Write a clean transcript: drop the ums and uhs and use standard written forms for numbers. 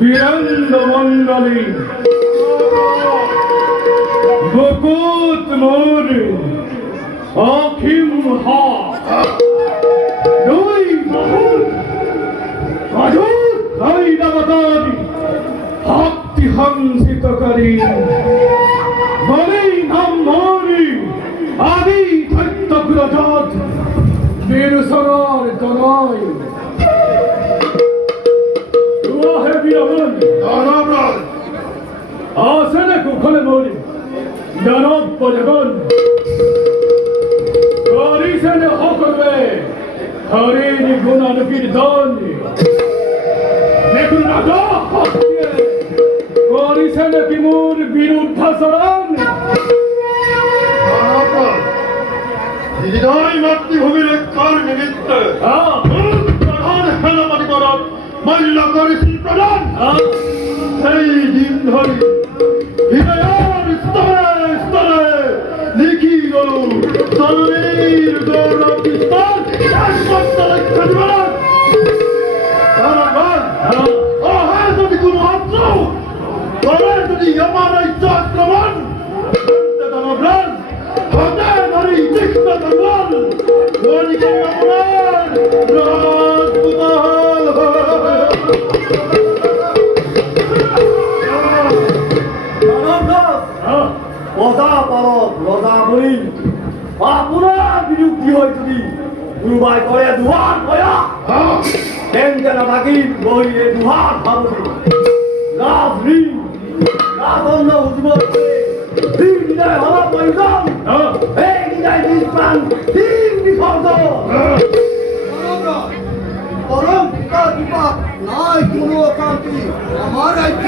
বীরেন্দ্র মন্ডলী বকুত মোর অখিম দুই বহুল অযুত হৈরাবতারি ভক্তি হংসিতকারী বলেই নাম মরি আদি ধৈত্যগ্রজাত বীরসরার জনয় আসনে কুখলে মরি দানব পজগন করিসেনে হকবে হরিণী গুণানুকির দন দেখুন রাজা করিসেনে বিমূর বিরুদ্ধাচরণ হৃদয় মাতৃভূমির রক্ষার নিমিত্তে প্রধান সেনাপতি পদত মল্ল করেছিল প্রধান সেই দিন ধরে হৃদয়ের স্তরে স্তরে লিখি গেল জননীর গৌরব বিস্তার লক্ষ জীবন যদি কোনো অস্ত্র তবে যদি আমার রাজ্য আক্রমণ দানবরাজ হতে ধরি তীক্ষ্ণ তরবাল গণিকে আমার আপনার বিরুদ্ধে হয় যদি দুবাই করে দুহার ভয়া তেন বাকি বহিয়ে দুহার ভাবি রাজরি রাজন্য উজ্জ্বল তিন বিদায় হল পরিজন এই বিদায় নিষ্প্রাণ তিন বিসর্জ পরম পিতা দীপক নাই কোনো অশান্তি আমার রাজ্য